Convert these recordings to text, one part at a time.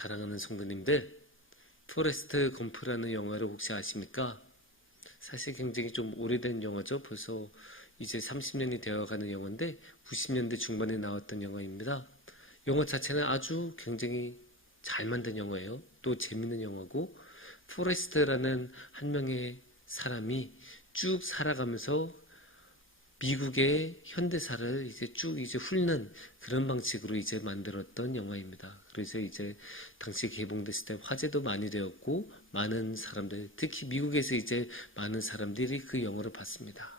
사랑하는 성도님들, 포레스트 검프라는 영화를 혹시 아십니까? 사실 굉장히 좀 오래된 영화죠. 벌써 이제 30년이 되어가는 영화인데 90년대 중반에 나왔던 영화입니다. 영화 자체는 아주 굉장히 잘 만든 영화예요. 또 재밌는 영화고, 포레스트라는 한 명의 사람이 쭉 살아가면서 미국의 현대사를 이제 쭉 훑는 그런 방식으로 이제 만들었던 영화입니다. 그래서 이제 당시 개봉됐을 때 화제도 많이 되었고, 많은 사람들, 특히 미국에서 이제 많은 사람들이 그 영화를 봤습니다.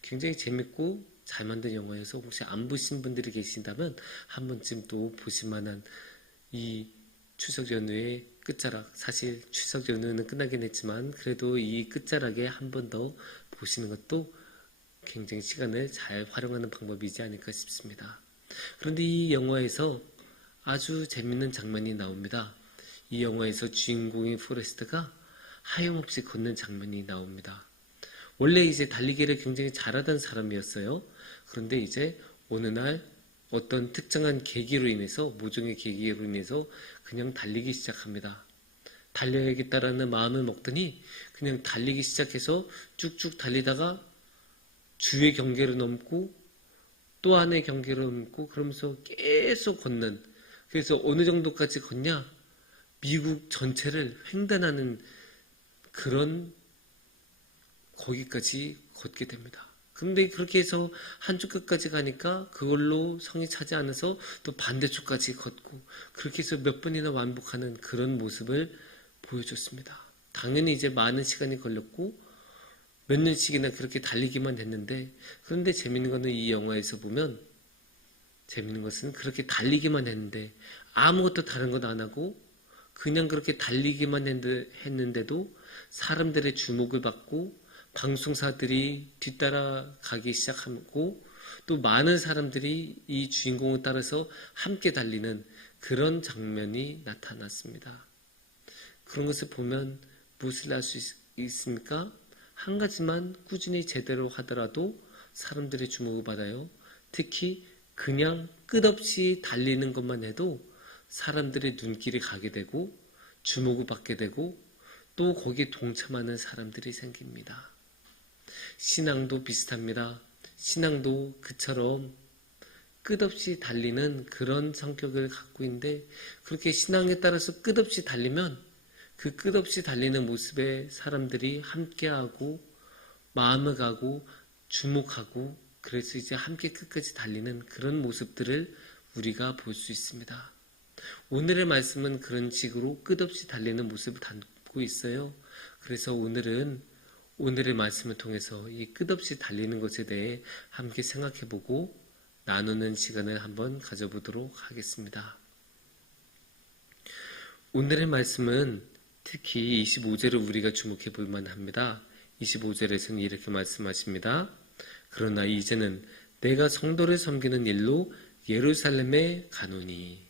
굉장히 재밌고 잘 만든 영화여서 혹시 안 보신 분들이 계신다면 한 번쯤 또 보실 만한 이 추석 연휴의 끝자락, 사실 추석 연휴는 끝나긴 했지만 그래도 이 끝자락에 한 번 더 보시는 것도 굉장히 시간을 잘 활용하는 방법이지 않을까 싶습니다. 그런데 이 영화에서 아주 재밌는 장면이 나옵니다. 이 영화에서 주인공인 포레스트가 하염없이 걷는 장면이 나옵니다. 원래 이제 달리기를 굉장히 잘하던 사람이었어요. 그런데 이제 어느 날 어떤 특정한 계기로 인해서, 모종의 계기로 인해서 그냥 달리기 시작합니다. 달려야겠다라는 마음을 먹더니 그냥 달리기 시작해서 쭉쭉 달리다가 주의 경계를 넘고 또 안의 경계를 넘고 그러면서 계속 걷는, 그래서 어느 정도까지 걷냐, 미국 전체를 횡단하는 그런 거기까지 걷게 됩니다. 근데 그렇게 해서 한쪽 끝까지 가니까 그걸로 성이 차지 않아서 또 반대쪽까지 걷고, 그렇게 해서 몇 번이나 완복하는 그런 모습을 보여줬습니다. 당연히 이제 많은 시간이 걸렸고 몇 년씩이나 그렇게 달리기만 했는데, 그런데 재밌는 거는 이 영화에서 보면, 재밌는 것은 그렇게 달리기만 했는데 아무것도 다른 것 안 하고 그냥 그렇게 달리기만 했는데도 사람들의 주목을 받고 방송사들이 뒤따라가기 시작하고 또 많은 사람들이 이 주인공을 따라서 함께 달리는 그런 장면이 나타났습니다. 그런 것을 보면 무엇을 알 수 있습니까? 한 가지만 꾸준히 제대로 하더라도 사람들의 주목을 받아요. 특히 그냥 끝없이 달리는 것만 해도 사람들의 눈길이 가게 되고 주목을 받게 되고 또 거기에 동참하는 사람들이 생깁니다. 신앙도 비슷합니다. 신앙도 그처럼 끝없이 달리는 그런 성격을 갖고 있는데, 그렇게 신앙에 따라서 끝없이 달리면 그 끝없이 달리는 모습에 사람들이 함께하고 마음을 가고 주목하고, 그래서 이제 함께 끝까지 달리는 그런 모습들을 우리가 볼 수 있습니다. 오늘의 말씀은 그런 식으로 끝없이 달리는 모습을 담고 있어요. 그래서 오늘은 오늘의 말씀을 통해서 이 끝없이 달리는 것에 대해 함께 생각해보고 나누는 시간을 한번 가져보도록 하겠습니다. 오늘의 말씀은 특히 25절을 우리가 주목해 볼 만합니다. 25절에서는 이렇게 말씀하십니다. 그러나 이제는 내가 성도를 섬기는 일로 예루살렘에 가노니.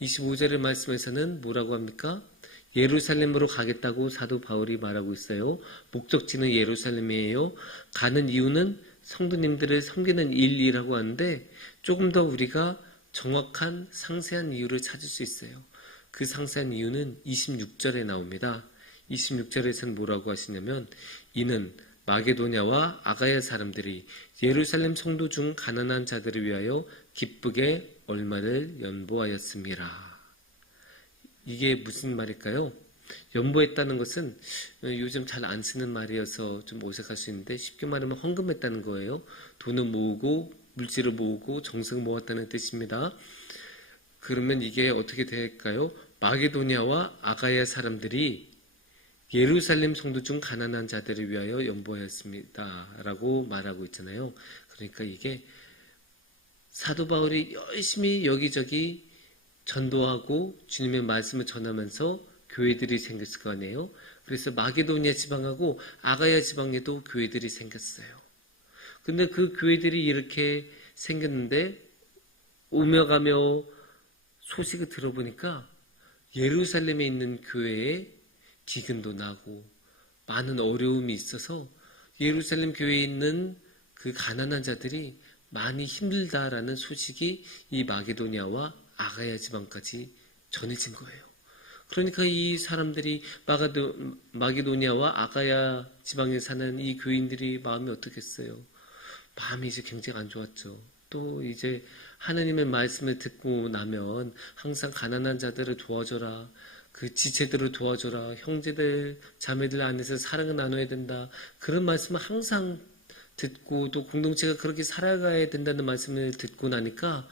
25절의 말씀에서는 뭐라고 합니까? 예루살렘으로 가겠다고 사도 바울이 말하고 있어요. 목적지는 예루살렘이에요. 가는 이유는 성도님들을 섬기는 일이라고 하는데, 조금 더 우리가 정확한 상세한 이유를 찾을 수 있어요. 그 상세한 이유는 26절에 나옵니다. 26절에서는 뭐라고 하시냐면, 이는 마게도냐와 아가야 사람들이 예루살렘 성도 중 가난한 자들을 위하여 기쁘게 얼마를 연보하였음이라. 이게 무슨 말일까요? 연보했다는 것은 요즘 잘 안 쓰는 말이어서 좀 어색할 수 있는데, 쉽게 말하면 헌금했다는 거예요. 돈을 모으고 물질을 모으고 정성을 모았다는 뜻입니다. 그러면 이게 어떻게 될까요? 마게도냐와 아가야 사람들이 예루살렘 성도 중 가난한 자들을 위하여 연보하였습니다 라고 말하고 있잖아요. 그러니까 이게 사도 바울이 열심히 여기저기 전도하고 주님의 말씀을 전하면서 교회들이 생겼을 거 아니에요. 그래서 마게도니아 지방하고 아가야 지방에도 교회들이 생겼어요. 근데 그 교회들이 이렇게 생겼는데 오며 가며 소식을 들어보니까 예루살렘에 있는 교회에 기근도 나고 많은 어려움이 있어서 예루살렘 교회에 있는 그 가난한 자들이 많이 힘들다라는 소식이 이 마게도냐와 아가야 지방까지 전해진 거예요. 그러니까 이 사람들이 마게도니아와 아가야 지방에 사는 이 교인들이 마음이 어떻겠어요? 마음이 이제 굉장히 안 좋았죠. 또 이제 하나님의 말씀을 듣고 나면 항상 가난한 자들을 도와줘라. 그 지체들을 도와줘라. 형제들, 자매들 안에서 사랑을 나눠야 된다. 그런 말씀을 항상 듣고 또 공동체가 그렇게 살아가야 된다는 말씀을 듣고 나니까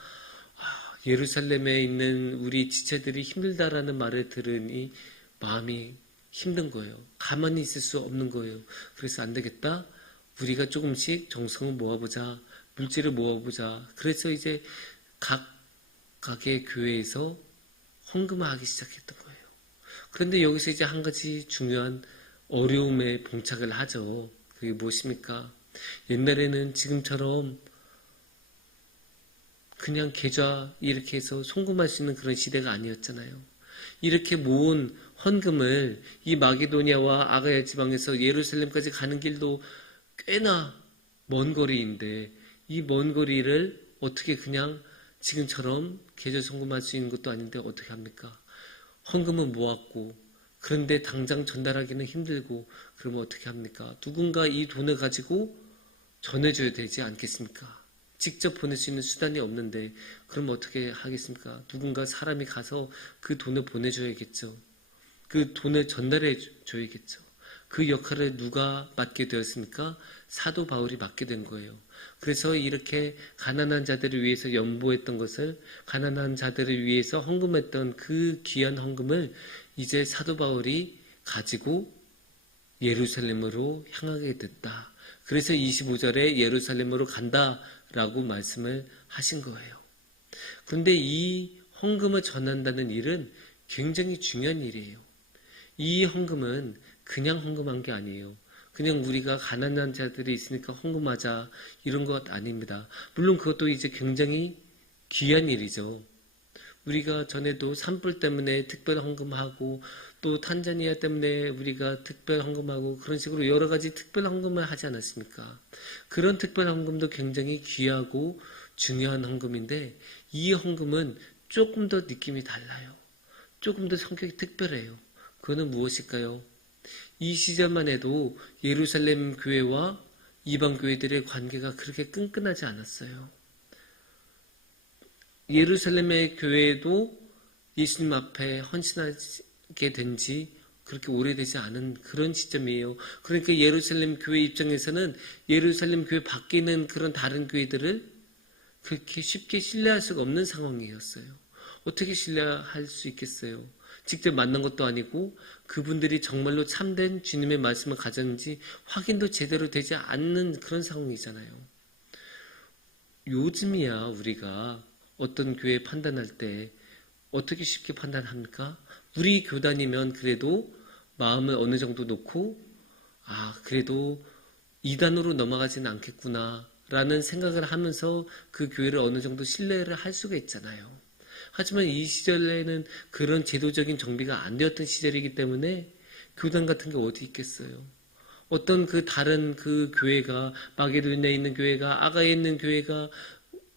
예루살렘에 있는 우리 지체들이 힘들다라는 말을 들으니 마음이 힘든 거예요. 가만히 있을 수 없는 거예요. 그래서 안 되겠다. 우리가 조금씩 정성을 모아보자. 물질을 모아보자. 그래서 이제 각각의 교회에서 헌금을 하기 시작했던 거예요. 그런데 여기서 이제 한 가지 중요한 어려움에 봉착을 하죠. 그게 무엇입니까? 옛날에는 지금처럼 그냥 계좌 이렇게 해서 송금할 수 있는 그런 시대가 아니었잖아요. 이렇게 모은 헌금을 이 마게도니아와 아가야 지방에서 예루살렘까지 가는 길도 꽤나 먼 거리인데 이 먼 거리를 어떻게 그냥 지금처럼 계좌 송금할 수 있는 것도 아닌데 어떻게 합니까? 헌금은 모았고 그런데 당장 전달하기는 힘들고 그러면 어떻게 합니까? 누군가 이 돈을 가지고 전해줘야 되지 않겠습니까? 직접 보낼 수 있는 수단이 없는데 그럼 어떻게 하겠습니까? 누군가 사람이 가서 그 돈을 보내줘야겠죠. 그 돈을 전달해 줘야겠죠. 그 역할을 누가 맡게 되었습니까? 사도 바울이 맡게 된 거예요. 그래서 이렇게 가난한 자들을 위해서 연보했던 것을 가난한 자들을 위해서 헌금했던 그 귀한 헌금을 이제 사도 바울이 가지고 예루살렘으로 향하게 됐다. 그래서 25절에 예루살렘으로 간다라고 말씀을 하신 거예요. 그런데 이 헌금을 전한다는 일은 굉장히 중요한 일이에요. 이 헌금은 그냥 헌금한 게 아니에요. 그냥 우리가 가난한 자들이 있으니까 헌금하자 이런 것 아닙니다. 물론 그것도 이제 굉장히 귀한 일이죠. 우리가 전에도 산불 때문에 특별 헌금하고 또 탄자니아 때문에 우리가 특별 헌금하고 그런 식으로 여러 가지 특별 헌금을 하지 않았습니까? 그런 특별 헌금도 굉장히 귀하고 중요한 헌금인데 이 헌금은 조금 더 느낌이 달라요. 조금 더 성격이 특별해요. 그거는 무엇일까요? 이 시절만 해도 예루살렘 교회와 이방 교회들의 관계가 그렇게 끈끈하지 않았어요. 예루살렘의 교회도 예수님 앞에 헌신하게 된 지 그렇게 오래되지 않은 그런 시점이에요. 그러니까 예루살렘 교회 입장에서는 예루살렘 교회 밖에 있는 그런 다른 교회들을 그렇게 쉽게 신뢰할 수가 없는 상황이었어요. 어떻게 신뢰할 수 있겠어요? 직접 만난 것도 아니고 그분들이 정말로 참된 주님의 말씀을 가졌는지 확인도 제대로 되지 않는 그런 상황이잖아요. 요즘이야 우리가 어떤 교회 판단할 때 어떻게 쉽게 판단합니까? 우리 교단이면 그래도 마음을 어느 정도 놓고 그래도 이단으로 넘어가지는 않겠구나 라는 생각을 하면서 그 교회를 어느 정도 신뢰를 할 수가 있잖아요. 하지만 이 시절에는 그런 제도적인 정비가 안 되었던 시절이기 때문에 교단 같은 게 어디 있겠어요. 어떤 그 다른 그 교회가 마게도니아에 있는 교회가 아가야에 있는 교회가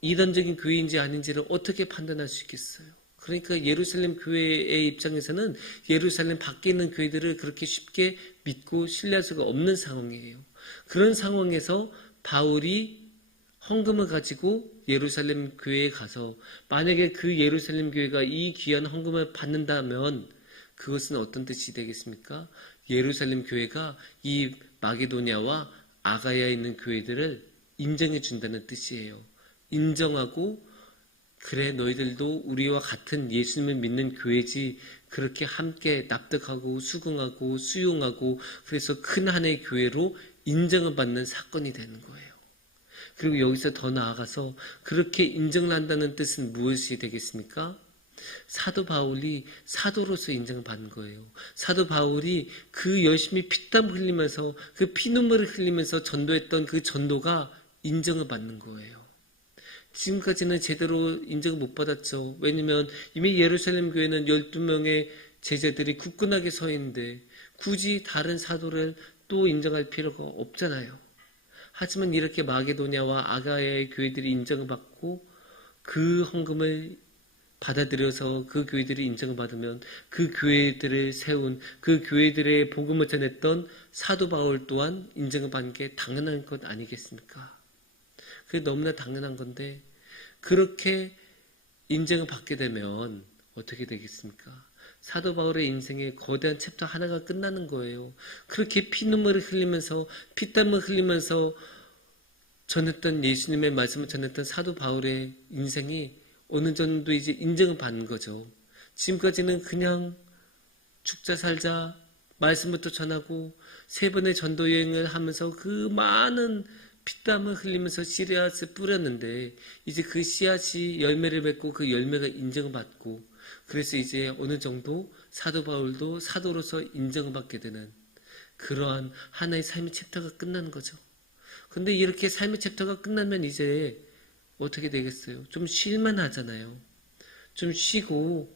이단적인 교회인지 아닌지를 어떻게 판단할 수 있겠어요. 그러니까 예루살렘 교회의 입장에서는 예루살렘 밖에 있는 교회들을 그렇게 쉽게 믿고 신뢰할 수가 없는 상황이에요. 그런 상황에서 바울이 헌금을 가지고 예루살렘 교회에 가서 만약에 그 예루살렘 교회가 이 귀한 헌금을 받는다면 그것은 어떤 뜻이 되겠습니까? 예루살렘 교회가 이 마게도니아와 아가야에 있는 교회들을 인정해 준다는 뜻이에요. 인정하고 그래 너희들도 우리와 같은 예수님을 믿는 교회지 그렇게 함께 납득하고 수긍하고 수용하고 그래서 큰 하나의 교회로 인정을 받는 사건이 되는 거예요. 그리고 여기서 더 나아가서 그렇게 인정을 한다는 뜻은 무엇이 되겠습니까? 사도 바울이 사도로서 인정을 받는 거예요. 사도 바울이 그 열심히 피땀 흘리면서 그 피눈물을 흘리면서 전도했던 그 전도가 인정을 받는 거예요. 지금까지는 제대로 인정을 못 받았죠. 왜냐면 이미 예루살렘 교회는 12명의 제자들이 굳건하게 서 있는데 굳이 다른 사도를 또 인정할 필요가 없잖아요. 하지만 이렇게 마게도냐와 아가야의 교회들이 인정을 받고 그 헌금을 받아들여서 그 교회들이 인정을 받으면 그 교회들을 세운 그 교회들의 복음을 전했던 사도 바울 또한 인정을 받는 게 당연한 것 아니겠습니까? 그게 너무나 당연한 건데 그렇게 인정을 받게 되면 어떻게 되겠습니까? 사도 바울의 인생에 거대한 챕터 하나가 끝나는 거예요. 그렇게 피눈물을 흘리면서 피땀을 흘리면서 전했던 예수님의 말씀을 전했던 사도 바울의 인생이 어느 정도 이제 인정을 받는 거죠. 지금까지는 그냥 죽자 살자 말씀부터 전하고 3번의 전도 여행을 하면서 그 많은 피땀을 흘리면서 씨앗을 뿌렸는데 이제 그 씨앗이 열매를 맺고 그 열매가 인정을 받고 그래서 이제 어느 정도 사도 바울도 사도로서 인정을 받게 되는 그러한 하나의 삶의 챕터가 끝나는 거죠. 근데 이렇게 삶의 챕터가 끝나면 이제 어떻게 되겠어요? 좀 쉴만 하잖아요. 좀 쉬고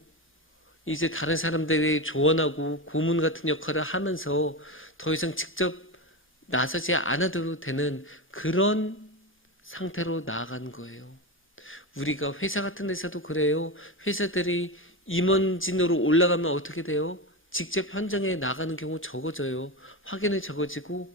이제 다른 사람들에게 조언하고 고문 같은 역할을 하면서 더 이상 직접 나서지 않아도 되는 그런 상태로 나아가는 거예요. 우리가 회사 같은 데서도 그래요. 회사들이 임원진으로 올라가면 어떻게 돼요? 직접 현장에 나가는 경우 적어져요. 확인이 적어지고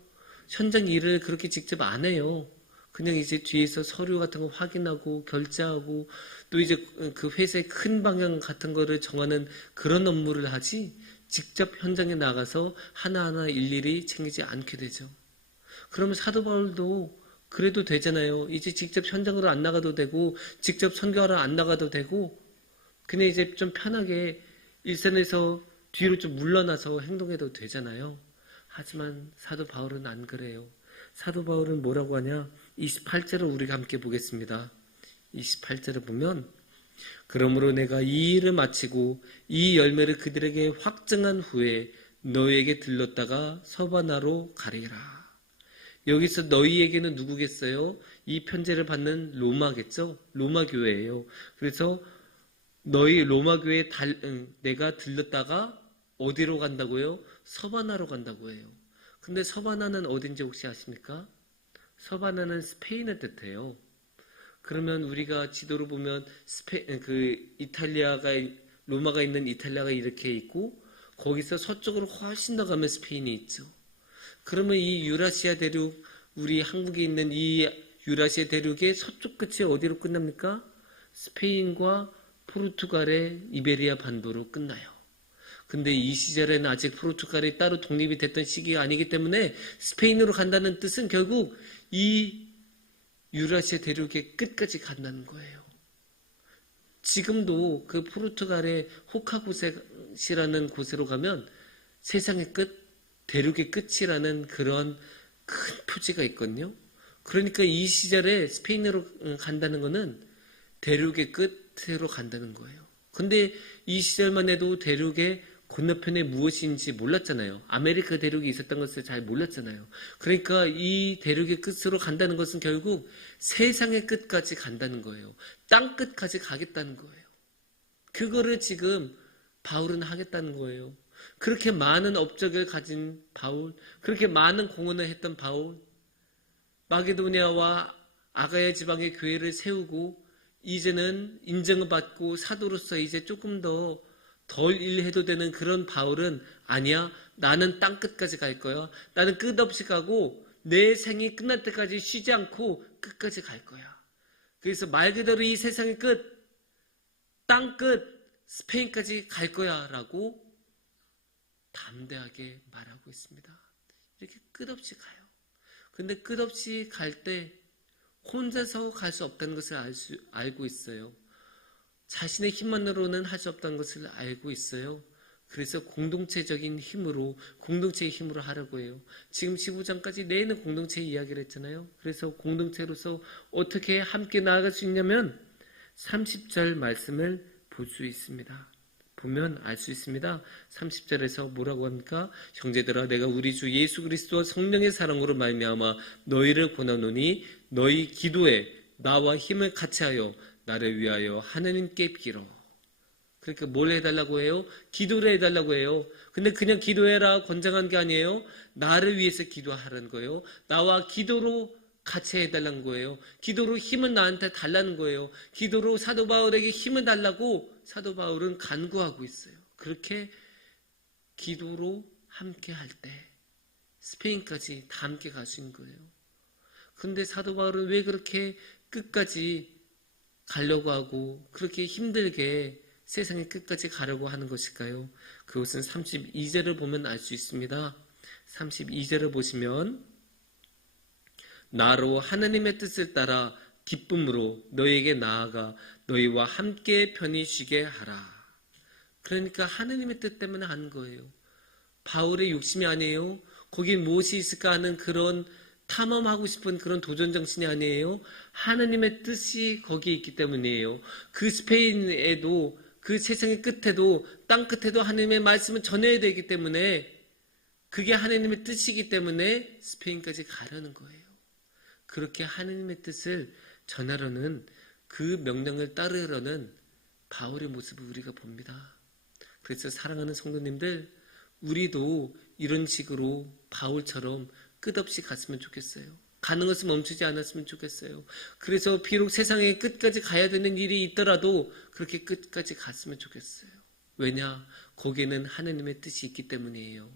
현장 일을 그렇게 직접 안 해요. 그냥 이제 뒤에서 서류 같은 거 확인하고 결제하고 또 이제 그 회사의 큰 방향 같은 거를 정하는 그런 업무를 하지 직접 현장에 나가서 하나하나 일일이 챙기지 않게 되죠. 그러면 사도 바울도 그래도 되잖아요. 이제 직접 현장으로 안 나가도 되고 직접 선교하러 안 나가도 되고 그냥 이제 좀 편하게 일선에서 뒤로 좀 물러나서 행동해도 되잖아요. 하지만 사도 바울은 안 그래요. 사도 바울은 뭐라고 하냐? 28절을 우리가 함께 보겠습니다. 28절을 보면 그러므로 내가 이 일을 마치고 이 열매를 그들에게 확증한 후에 너희에게 들렀다가 서바나로 가리라. 여기서 너희에게는 누구겠어요? 이 편지를 받는 로마겠죠? 로마 교회예요. 그래서 너희 로마 교회에 내가 들렀다가 어디로 간다고요? 서바나로 간다고 해요. 근데 서바나는 어딘지 혹시 아십니까? 서바나는 스페인을 뜻해요. 그러면 우리가 지도를 보면 로마가 있는 이탈리아가 이렇게 있고 거기서 서쪽으로 훨씬 더 가면 스페인이 있죠. 그러면 이 유라시아 대륙, 우리 한국에 있는 이 유라시아 대륙의 서쪽 끝이 어디로 끝납니까? 스페인과 포르투갈의 이베리아 반도로 끝나요. 근데 이 시절에는 아직 포르투갈이 따로 독립이 됐던 시기가 아니기 때문에 스페인으로 간다는 뜻은 결국 이 유라시아 대륙의 끝까지 간다는 거예요. 지금도 그 포르투갈의 호카고셋이라는 곳으로 가면 세상의 끝, 대륙의 끝이라는 그런 큰 표지가 있거든요. 그러니까 이 시절에 스페인으로 간다는 거는 대륙의 끝으로 간다는 거예요. 근데 이 시절만 해도 대륙의 건너편에 무엇인지 몰랐잖아요. 아메리카 대륙이 있었던 것을 잘 몰랐잖아요. 그러니까 이 대륙의 끝으로 간다는 것은 결국 세상의 끝까지 간다는 거예요. 땅 끝까지 가겠다는 거예요. 그거를 지금 바울은 하겠다는 거예요. 그렇게 많은 업적을 가진 바울, 그렇게 많은 공헌을 했던 바울, 마게도니아와 아가야 지방의 교회를 세우고 이제는 인정을 받고 사도로서 이제 조금 더 덜 일해도 되는 그런 바울은 아니야, 나는 땅 끝까지 갈 거야. 나는 끝없이 가고 내 생이 끝날 때까지 쉬지 않고 끝까지 갈 거야. 그래서 말 그대로 이 세상의 끝, 땅 끝, 스페인까지 갈 거야 라고 담대하게 말하고 있습니다. 이렇게 끝없이 가요. 근데 끝없이 갈 때 혼자서 갈 수 없다는 것을 알고 있어요. 자신의 힘만으로는 할 수 없다는 것을 알고 있어요. 그래서 공동체적인 힘으로, 공동체의 힘으로 하려고 해요. 지금 15장까지 내는 공동체의 이야기를 했잖아요. 그래서 공동체로서 어떻게 함께 나아갈 수 있냐면 30절 말씀을 볼 수 있습니다. 보면 알 수 있습니다. 30절에서 뭐라고 합니까? 형제들아, 내가 우리 주 예수 그리스도와 성령의 사랑으로 말미암아 너희를 권하노니 너희 기도에 나와 힘을 같이하여 나를 위하여 하나님께 빌어. 그러니까 뭘 해달라고 해요? 기도를 해달라고 해요. 근데 그냥 기도해라 권장한 게 아니에요. 나를 위해서 기도하라는 거예요. 나와 기도로 같이 해달라는 거예요. 기도로 힘을 나한테 달라는 거예요. 기도로 사도 바울에게 힘을 달라고 사도 바울은 간구하고 있어요. 그렇게 기도로 함께 할 때 스페인까지 다 함께 갈 수 있는 거예요. 근데 사도 바울은 왜 그렇게 끝까지 가려고 하고 그렇게 힘들게 세상의 끝까지 가려고 하는 것일까요? 그것은 32절을 보면 알 수 있습니다. 32절을 보시면 나로 하나님의 뜻을 따라 기쁨으로 너희에게 나아가 너희와 함께 편히 쉬게 하라. 그러니까 하나님의 뜻 때문에 하는 거예요. 바울의 욕심이 아니에요. 거기 무엇이 있을까 하는 그런 탐험하고 싶은 그런 도전 정신이 아니에요. 하나님의 뜻이 거기에 있기 때문이에요. 그 스페인에도 그 세상의 끝에도 땅 끝에도 하나님의 말씀을 전해야 되기 때문에 그게 하나님의 뜻이기 때문에 스페인까지 가려는 거예요. 그렇게 하나님의 뜻을 전하려는 그 명령을 따르려는 바울의 모습을 우리가 봅니다. 그래서 사랑하는 성도님들, 우리도 이런 식으로 바울처럼 끝없이 갔으면 좋겠어요. 가는 것을 멈추지 않았으면 좋겠어요. 그래서 비록 세상의 끝까지 가야 되는 일이 있더라도 그렇게 끝까지 갔으면 좋겠어요. 왜냐? 거기에는 하나님의 뜻이 있기 때문이에요.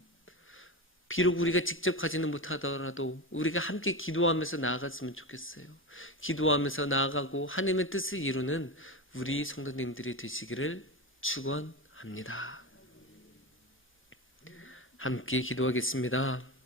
비록 우리가 직접 가지는 못하더라도 우리가 함께 기도하면서 나아갔으면 좋겠어요. 기도하면서 나아가고 하나님의 뜻을 이루는 우리 성도님들이 되시기를 축원합니다. 함께 기도하겠습니다.